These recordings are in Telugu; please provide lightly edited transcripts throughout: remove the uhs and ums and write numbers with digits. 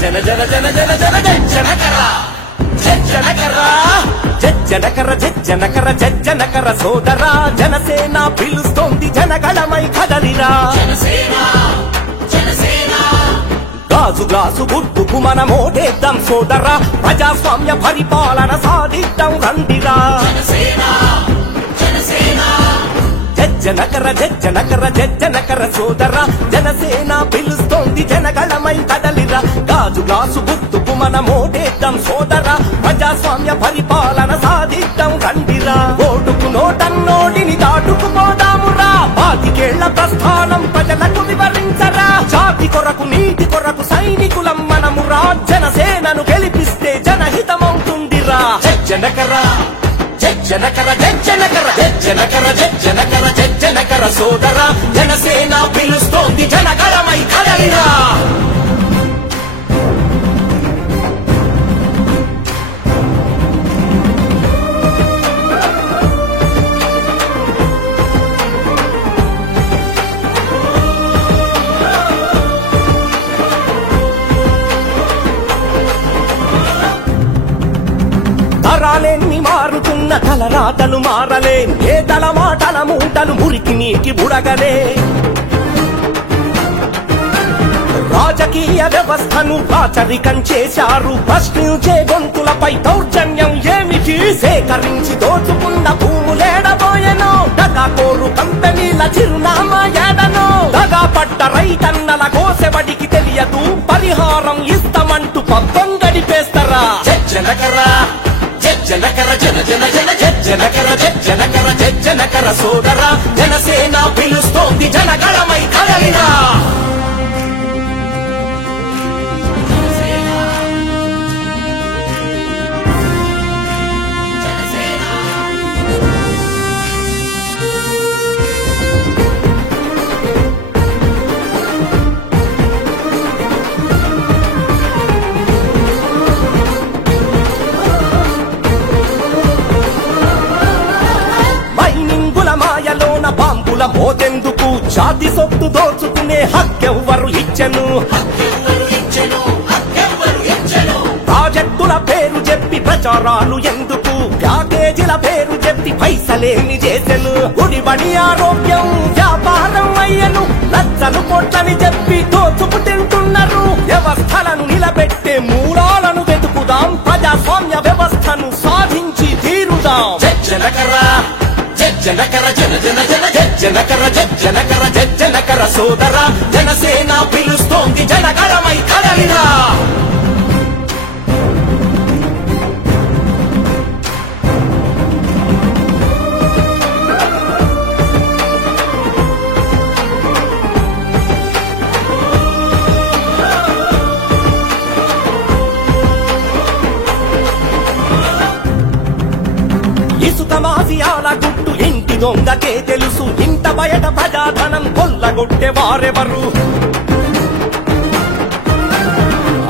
జన జన జన జన జన జనకర జనకర జనకర జనకర సోదరా జనసేన పిలుస్తోంది జనగళమై కదలిరా గాజు గ్లాసు గుర్తుకు మన మోటేద్దాం సోదరా ప్రజాస్వామ్య పరిపాలన సాధిద్దాం రండిరా జనకర జనకర సోదరా జనసేన పిలుస్తోంది జనగళమై కదలిరా గాజు గ్లాసు గుర్తుకు మన మోటేద్దాం సోదరా ప్రజాస్వామ్య పరిపాలన సాధిద్దాం రండిరా ఓటుకు నోటన్నోడిని దాటుకుపోదామురా పాతికేళ్ల ప్రస్థానం ప్రజలకు వివరించరా జాతి కొరకు నీతి కొరకు సైనికులం మనమురా జనసేనను గెలిపిస్తే జనహితమవుతుందిరా జనకర జనకర జనకర జనకర జనకర జనకర సోదరా జనసేన పిలుస్తోంది జనగళమై కదలిరా తరాలెన్ని మారుతున్న తలరాతలు మారలే ఏ తల మాటల మూటలు మురికి నీకి బుడగలే రాజకీయ వ్యవస్థను రాచరికం చేశారు ప్రశ్నించే గొంతులపై దౌర్జన్యం ఏమిటి సేకరించి దోచుకున్న భూములేడబోయెనో దగాకోరు కంపెనీల చిరునామా ఏడనో దగా పడ్డ రైతన్నల కోసెబడికి తెలియదు పరిహారం ఇస్తామంటూ పబ్బం గడిపేస్తారా జనకర జనకర జన జన జన జనకర జనకర జనకర సోదరా జనసేన పిలుస్తోంది జనగళమై కదలిరా మాయలోన బాంబుల మోదెందుకు జాతి సొత్తు దోచుకునే హక్కెవ్వరు ఇచ్చెను ప్రాజెక్టుల పేరు చెప్పి ప్రచారాలు ఎందుకు ప్యాకేజీల పేరు చెప్పి పైసలేమి చేసెను గుడిబడి ఆరోగ్యం వ్యాపారం అయ్యను లక్షలు కోట్లని చెప్పి దోచుకు తింటున్నారు వ్యవస్థలను నిలబెట్టే మూలాలను వెతుకుదాం ప్రజాస్వామ్య వ్యవస్థను సాధించి తీరుదాం జనకర జనకర జన జన జన జనకర జనకర జనకర సోదరా జనసేన పిలుస్తోంది జనగళమై కదలిరా ఇసుక మాఫియాల గుట్టు ఇంటి దొంగకే తెలుసు ఇంట బయట ప్రజాధనం కొల్లగొట్టే వారెవరు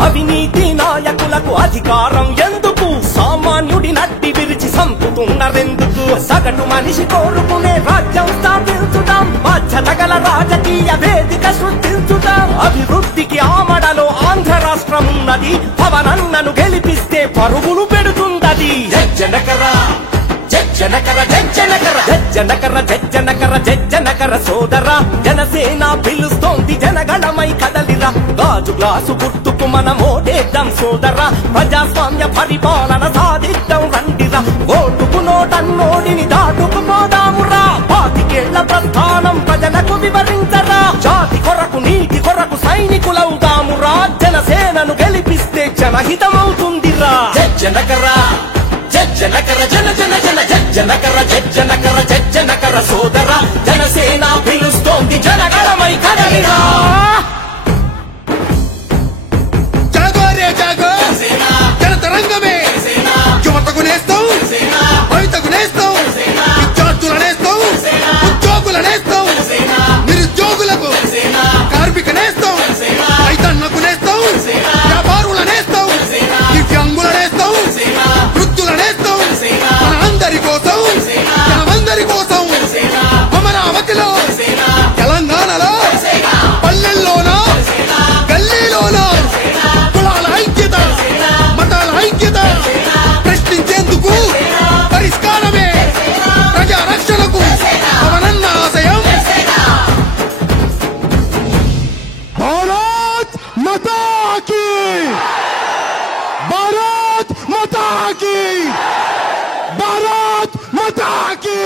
అవినీతి నాయకులకు అధికారం ఎందుకు సామాన్యుడి నడ్డి విరిచి సంపుతున్నారెందుకు సగటు మనిషి కోరుకునే రాజ్యం స్థాపించుదాం బాధ్యత గల రాజకీయ వేదిక సృష్టించుదాం అభివృద్ధికి ఆమడలో ఆంధ్ర రాష్ట్రం ఉన్నది పవనన్నను గెలిపిస్తే పరుగులు పెడుతుందది జనకర జనకర జనకర జనకర జనకర జనకర సోదరా జనసేన పిలుస్తోంది జనగళమై కదలిరా గాజు గ్లాసు గుర్తుకు మన మోటేద్దాం సోదరా ప్రజాస్వామ్య పరిపాలన సాధిద్దాం రండిరా ఓటుకు నోటన్నోడిని దాటుకుపోదామురా పాతికేళ్ల ప్రస్థానం ప్రజలకు వివరించరా జాతి కొరకు నీతి కొరకు సైనికులవుదామురా జనసేనను గెలిపిస్తే జనహితమవుతుందిరా జనకర జనకర జన జన జన జనకర జనకర జనకర సోదరా జనసేన పిలుస్తోంది జనగళమై కదలిరా జాగో రే జాగో జనతరంగమే యువతకు నేస్తాం భవితకు నేస్తాం విద్యార్థుల నేస్తాం ఉద్యోగుల నేస్తాం నిరుద్యోగులకు కార్మిక నేస్తాం రైతన్నకు నేస్తాం వ్యాపారుల నేస్తాం దివ్యాంగుల నేస్తాం వృద్ధుల నేస్తాం మనందరి కోసం మనమందరి కోసం అమరావతిలో తెలంగాణలో మాతా కీ భారత్ మాతా కీ